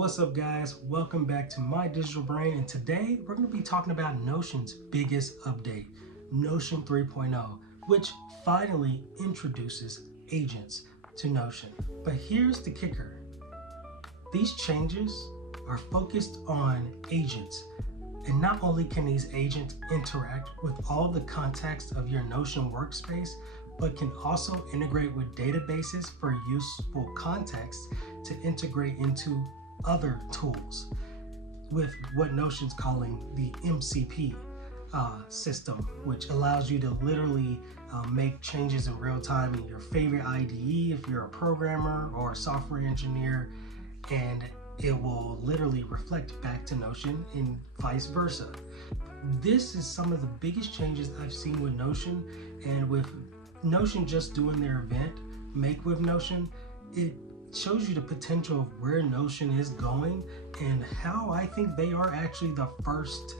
What's up, guys? Welcome back to My Digital Brain, and today we're going to be talking about Notion's biggest update, Notion 3.0, which finally introduces agents to Notion. But here's the kicker. These changes are focused on agents, and not only can these agents interact with all the context of your Notion workspace, but can also integrate with databases for useful context to integrate into other tools with what Notion's calling the MCP system, which allows you to literally make changes in real time in your favorite IDE if you're a programmer or a software engineer, and it will literally reflect back to Notion and vice versa. This is some of the biggest changes I've seen with Notion, and with Notion just doing their event, Make with Notion, it shows you the potential of where Notion is going and how I think they are actually the first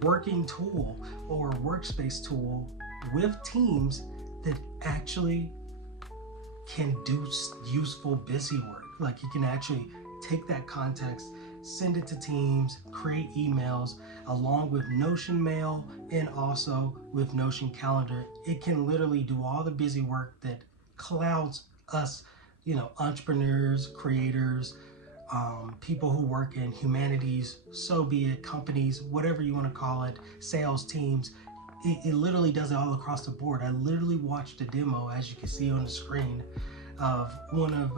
working tool or workspace tool with teams that actually can do useful busy work. Like, you can actually take that context, send it to teams, create emails along with Notion Mail and also with Notion Calendar. It can literally do all the busy work that clouds us, entrepreneurs, creators, people who work in humanities, so be it, companies, whatever you want to call it, sales teams. It literally does it all across the board. I literally watched a demo, as you can see on the screen, of one of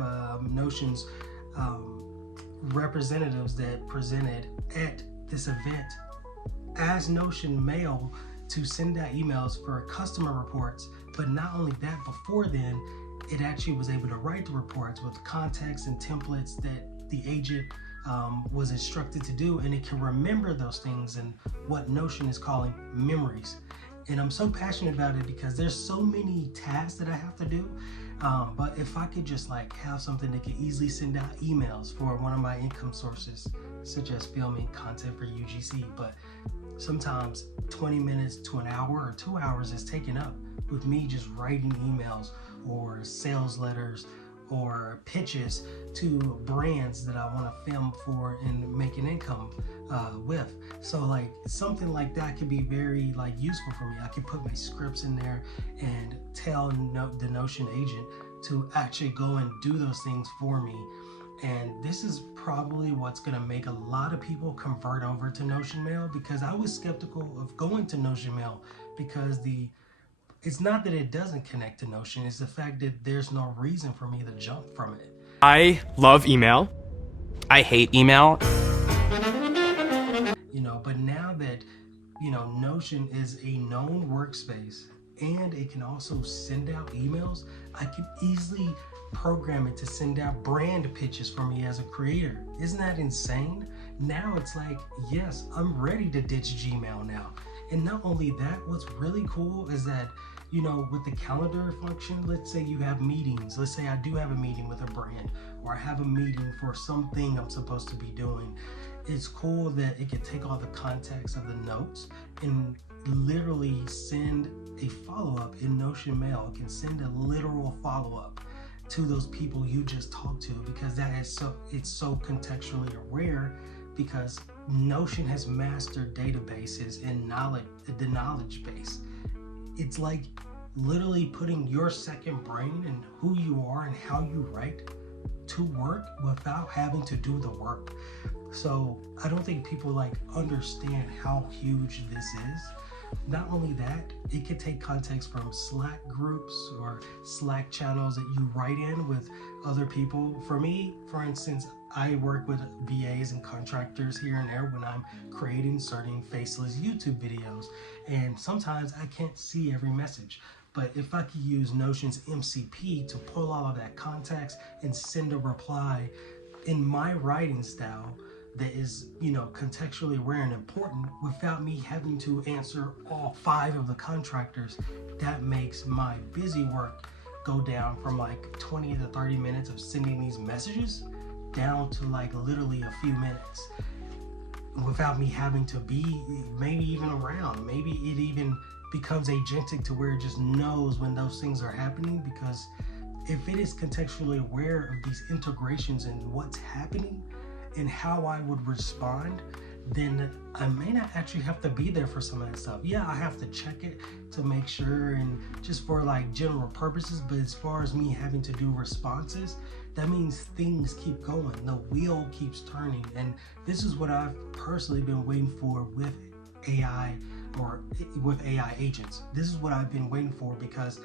Notion's representatives that presented at this event as Notion Mail to send out emails for customer reports. But not only that, before then, it actually was able to write the reports with context and templates that the agent was instructed to do, and it can remember those things and what Notion is calling memories. And I'm so passionate about it because there's so many tasks that I have to do. But if I could just have something that could easily send out emails for one of my income sources, such as filming content for UGC, but sometimes 20 minutes to an hour or 2 hours is taken up with me just writing emails or sales letters or pitches to brands that I want to film for and make an income with. So something like that could be very useful for me. I can put my scripts in there and tell the Notion agent to actually go and do those things for me. And this is probably what's going to make a lot of people convert over to Notion Mail, because I was skeptical of going to Notion Mail because it's not that it doesn't connect to Notion, it's the fact that there's no reason for me to jump from it. I love email. I hate email. But now that, Notion is a known workspace and it can also send out emails, I can easily program it to send out brand pitches for me as a creator. Isn't that insane? Now it's yes, I'm ready to ditch Gmail now. And not only that, what's really cool is that, with the calendar function, let's say you have meetings. Let's say I do have a meeting with a brand, or I have a meeting for something I'm supposed to be doing. It's cool that it can take all the context of the notes and literally send a follow-up in Notion Mail. It can send a literal follow-up to those people you just talked to, because it's so contextually aware, because Notion has mastered databases and the knowledge base. It's like literally putting your second brain and who you are and how you write to work without having to do the work. So I don't think people understand how huge this is. Not only that, it could take context from Slack groups or Slack channels that you write in with other people. For me, for instance, I work with VAs and contractors here and there when I'm creating certain faceless YouTube videos. And sometimes I can't see every message. But if I could use Notion's MCP to pull all of that context and send a reply in my writing style that is, contextually aware and important without me having to answer all 5 of the contractors, that makes my busy work go down from 20 to 30 minutes of sending these messages down to literally a few minutes without me having to be maybe even around. Maybe it even becomes agentic to where it just knows when those things are happening, because if it is contextually aware of these integrations and what's happening and how I would respond, then I may not actually have to be there for some of that stuff. Yeah, I have to check it to make sure and just for like general purposes, but as far as me having to do responses, that means things keep going. The wheel keeps turning. And this is what I've personally been waiting for with AI or with AI agents. This is what I've been waiting for because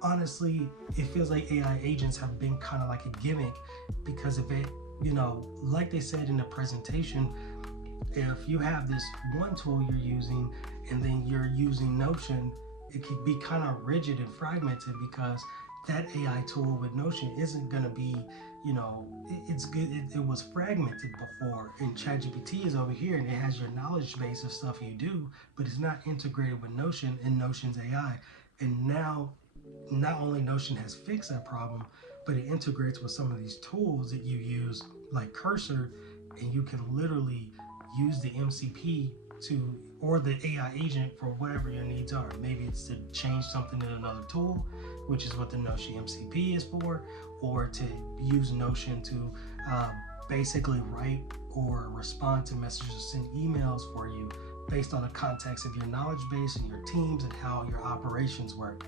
honestly, it feels like AI agents have been kind of like a gimmick because of it, like they said in the presentation, if you have this one tool you're using and then you're using Notion, it could be kind of rigid and fragmented because that AI tool with Notion isn't going to be, it's good. It was fragmented before, and ChatGPT is over here and it has your knowledge base of stuff you do, but it's not integrated with Notion and Notion's AI. And now, not only Notion has fixed that problem, but it integrates with some of these tools that you use, like Cursor, and you can literally use the MCP or the AI agent for whatever your needs are. Maybe it's to change something in another tool, which is what the Notion MCP is for, or to use Notion to basically write or respond to messages or send emails for you based on the context of your knowledge base and your teams and how your operations work.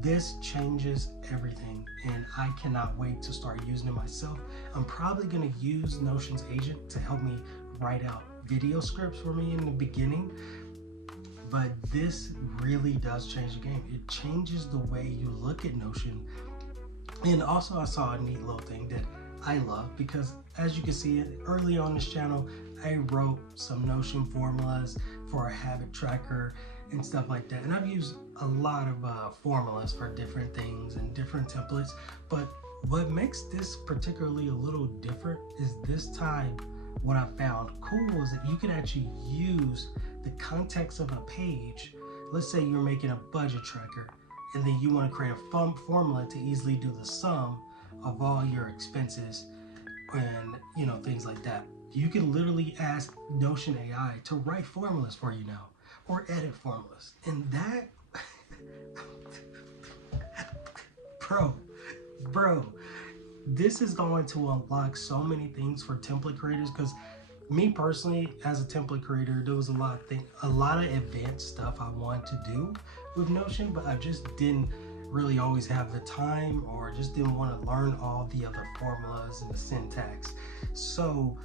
This changes everything, and I cannot wait to start using it myself. I'm probably going to use Notion's agent to help me write out video scripts for me in the beginning, but this really does change the game. It changes the way you look at Notion. And also I saw a neat little thing that I love because, as you can see, early on this channel I wrote some Notion formulas for a habit tracker and stuff like that, and I've used a lot of formulas for different things and different templates, but what makes this particularly a little different is this time what I found cool is that you can actually use the context of a page. Let's say you're making a budget tracker and then you want to create a formula to easily do the sum of all your expenses and things like that. You can literally ask Notion AI to write formulas for you now or edit formulas, and that bro, this is going to unlock so many things for template creators, because me personally, as a template creator, there was a lot of advanced stuff I wanted to do with Notion, but I just didn't really always have the time or just didn't want to learn all the other formulas and the syntax. So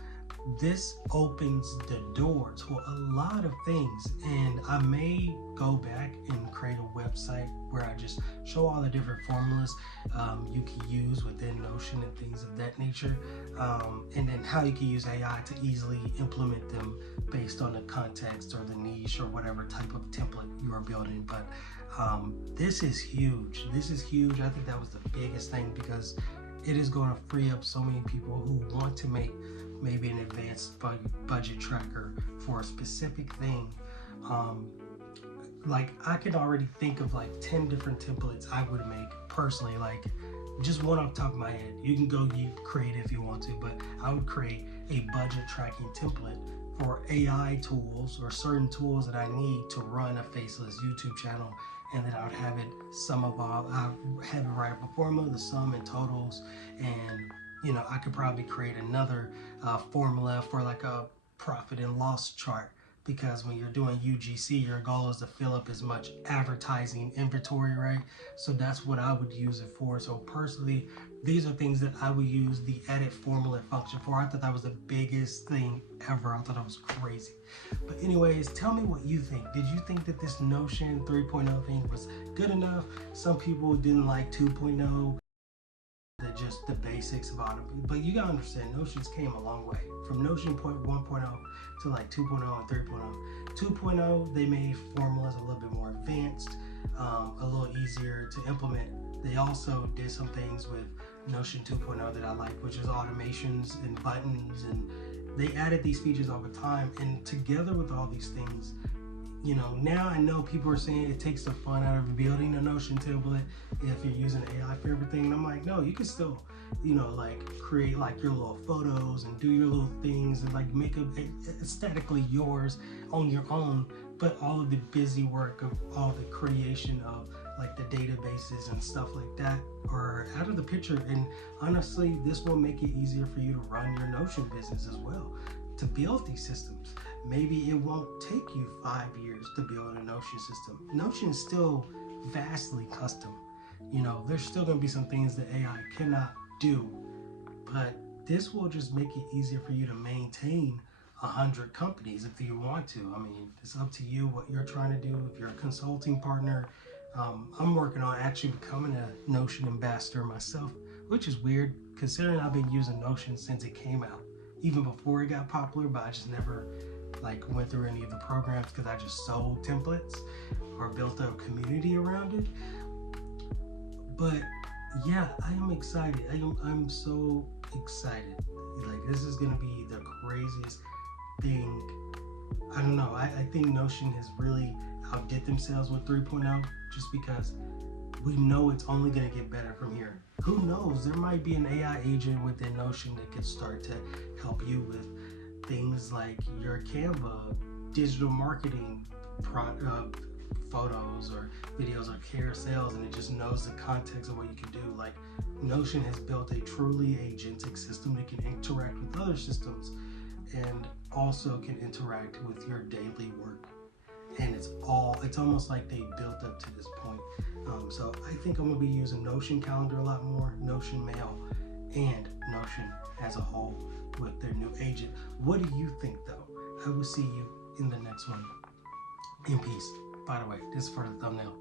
this opens the door to a lot of things, and I may go back and create a website where I just show all the different formulas you can use within Notion and things of that nature, and then how you can use AI to easily implement them based on the context or the niche or whatever type of template you are building. But this is huge. I think that was the biggest thing, because it is going to free up so many people who want to make maybe an advanced budget tracker for a specific thing. Like I could already think of like 10 different templates I would make personally, like just one off the top of my head. You can go create if you want to, but I would create a budget tracking template for AI tools or certain tools that I need to run a faceless YouTube channel, and then I would have it write up a formula, the sum and totals, and I could probably create another formula for like a profit and loss chart, because when you're doing UGC, your goal is to fill up as much advertising inventory, right? So that's what I would use it for. So personally, these are things that I would use the edit formula function for. I thought that was the biggest thing ever. I thought that was crazy. But anyways, tell me what you think. Did you think that this Notion 3.0 thing was good enough? Some people didn't like 2.0. Just the basics about it, but you gotta understand, Notion's came a long way from Notion 1.0 to like 2.0 and 3.0. 2.0, they made formulas a little bit more advanced, a little easier to implement. They also did some things with Notion 2.0 that I like, which is automations and buttons, and they added these features over time. And together with all these things, now I know people are saying it takes the fun out of building a Notion template if you're using AI for everything. And I'm like, no, you can still, like create like your little photos and do your little things and like make it aesthetically yours on your own. But all of the busy work of all the creation of like the databases and stuff like that are out of the picture. And honestly, this will make it easier for you to run your Notion business as well, to build these systems. Maybe it won't take you 5 years to build a Notion system. Notion is still vastly custom. There's still going to be some things that AI cannot do, but this will just make it easier for you to maintain 100 companies if you want to. I mean, it's up to you what you're trying to do. If you're a consulting partner, I'm working on actually becoming a Notion ambassador myself, which is weird considering I've been using Notion since it came out, even before it got popular, but I just never went through any of the programs because I just sold templates or built a community around it. But yeah, I am excited. I'm so excited. This is gonna be the craziest thing. I don't know. I think Notion has really outdid themselves with 3.0 just because we know it's only gonna get better from here. Who knows? There might be an AI agent within Notion that could start to help you with things like your Canva, digital marketing, photos or videos or carousels, and it just knows the context of what you can do. Notion has built a truly agentic system that can interact with other systems and also can interact with your daily work. And it's almost like they built up to this point. So I think I'm gonna be using Notion Calendar a lot more, Notion Mail, and Notion as a whole with their new agent. What do you think though? I will see you in the next one. In peace. By the way, this is for the thumbnail.